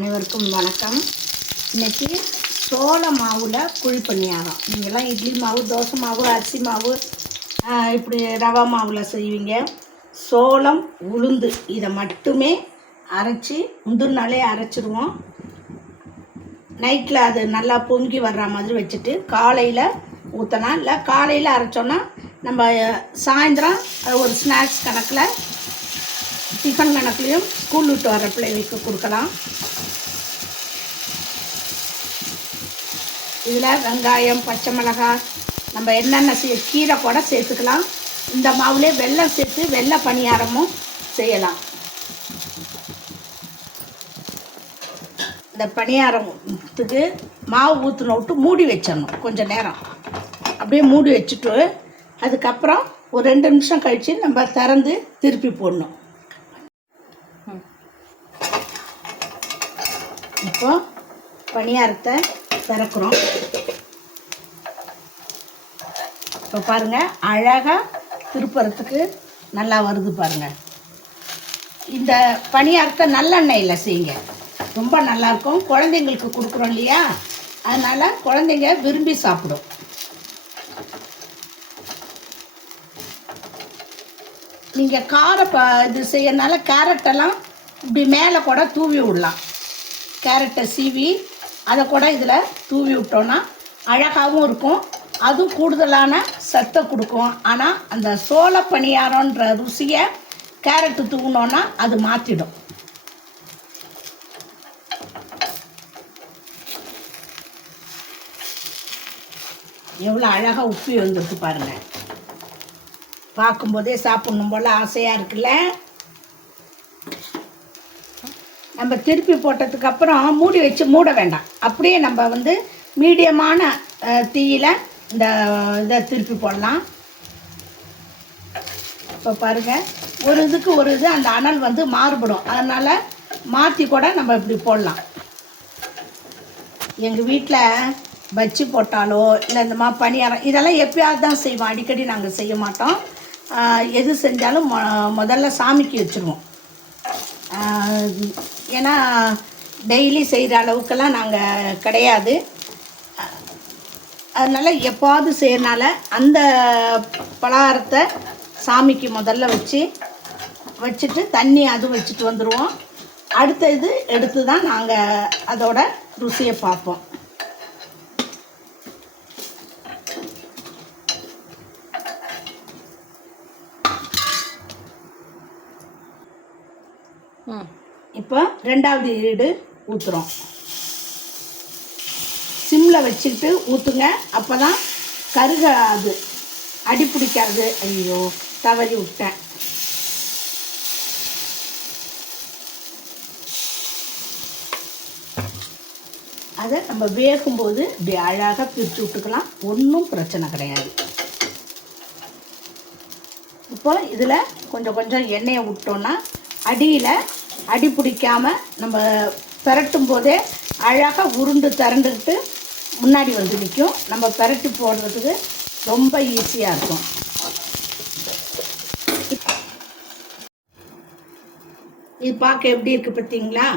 அனைவருக்கும் வணக்கம். இன்றைக்கி சோள மாவில் குழி பணியாரம். நீங்கள்லாம் இட்லி மாவு, தோசை மாவு, அரிசி மாவு, இப்படி ரவா மாவில் செய்வீங்க. சோளம், உளுந்து இதை மட்டுமே அரைச்சி முந்தின நாளே அரைச்சிடுவோம். நைட்டில் அது நல்லா பொங்கி வர்ற மாதிரி வச்சுட்டு காலையில் ஊற்றலாம். இல்லை காலையில் அரைச்சோன்னா நம்ம சாயந்தரம் ஒரு ஸ்நாக்ஸ் கணக்கில், டிஃபன் கணக்குலையும் ஸ்கூல் விட்டு வர பிள்ளைகளுக்கு கொடுக்கலாம். இதில் வெங்காயம், பச்சை மிளகாய், நம்ம என்னென்ன கீரை கூட சேர்த்துக்கலாம். இந்த மாவுலேயே வெல்லம் சேர்த்து வெள்ளை பணியாரமும் செய்யலாம். இந்த பணியாரத்துக்கு மாவு ஊற்றின விட்டு மூடி வச்சிடணும். கொஞ்சம் நேரம் அப்படியே மூடி வச்சுட்டு அதுக்கப்புறம் ஒரு 2 நிமிஷம் கழித்து நம்ம திறந்து திருப்பி போடணும். இப்போ பணியாரத்தை திறக்கிறோம். இப்போ பாருங்கள், அழகாக திருப்புறத்துக்கு நல்லா வருது பாருங்கள். இந்த பணியாரத்தை நல்லெண்ணெயில் செய்யுங்க, ரொம்ப நல்லாயிருக்கும். குழந்தைங்களுக்கு கொடுக்குறோம் இல்லையா, அதனால் குழந்தைங்க விரும்பி சாப்பிடும். நீங்கள் இது செய்யறதுனால கேரட்டெல்லாம் இப்படி மேலே கூட தூவி விடலாம். கேரட்டை சீவி அதை கூட இதில் தூவி விட்டோன்னா அழகாகவும் இருக்கும். அதுவும் கூடுதலான சத்தை கொடுக்கும். ஆனால் அந்த சோள பணியாரன்ற ருசியை கேரட்டு தூவினோன்னா அது மாற்றிடும். எவ்வளோ அழகாக உப்பி வந்துருக்கு பாருங்கள். பார்க்கும்போதே சாப்பிட்ணும் போல் ஆசையாக இருக்குல்ல. நம்ம திருப்பி போட்டதுக்கப்புறம் மூடி வச்சு மூட வேண்டாம். அப்படியே நம்ம மீடியமான தீயில் இந்த இதை திருப்பி போடலாம். இப்போ பாருங்கள், ஒரு இதுக்கு ஒரு இது அந்த அனல் மாறுபடும். அதனால் மாற்றி கூட நம்ம இப்படி போடலாம். எங்கள் வீட்டில் பஜ்ஜி போட்டாலோ இல்லை இந்த மாதிரி பணியாரம் இதெல்லாம் எப்பயாவது தான் செய்வோம். அடிக்கடி நாங்கள் செய்ய மாட்டோம். எது செஞ்சாலும் முதல்ல சாமிக்கு வச்சுருவோம். ஏன்னா டெய்லி செய்கிற அளவுக்கெல்லாம் நாங்கள் கிடையாது. அதனால் எப்போது செய்கிறனால அந்த பலகாரத்தை சாமிக்கு முதல்ல வச்சுட்டு தண்ணி அதுவும் வச்சுட்டு வந்துடுவோம். அடுத்த இது எடுத்து தான் நாங்கள் அதோட ருசியை பார்ப்போம். இப்போ 2வது ஈடு ஊற்றுறோம். சிம்மில் வச்சுக்கிட்டு ஊற்றுங்க, அப்போ தான் கருகாது, அடி பிடிக்காது. ஐயோ, தவறி விட்டேன். அதை நம்ம வேகும்போது இப்படி அழகாக பிரித்து விட்டுக்கலாம். ஒன்றும் பிரச்சனை கிடையாது. இப்போ இதில் கொஞ்சம் கொஞ்சம் எண்ணெயை விட்டோன்னா அடியில் அடி பிடிக்காமல் நம்ம பெரட்டும் போதே அழகாக உருண்டு திரண்டுக்கிட்டு முன்னாடி நிற்கும். நம்ம பெரட்டி போடுறதுக்கு ரொம்ப ஈஸியாக இருக்கும். இது பார்க்க எப்படி இருக்குது பார்த்தீங்களா?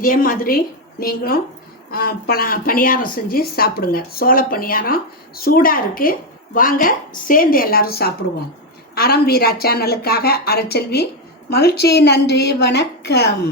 இதே மாதிரி நீங்களும் பணியாரம் செஞ்சு சாப்பிடுங்க. சோள பணியாரம் சூடாக இருக்குது. வாங்க சேர்ந்து எல்லோரும் சாப்பிடுவோம். அறம் வீரா சேனலுக்காக அறச்செல்வி. மகிழ்ச்சி. நன்றி. வணக்கம்.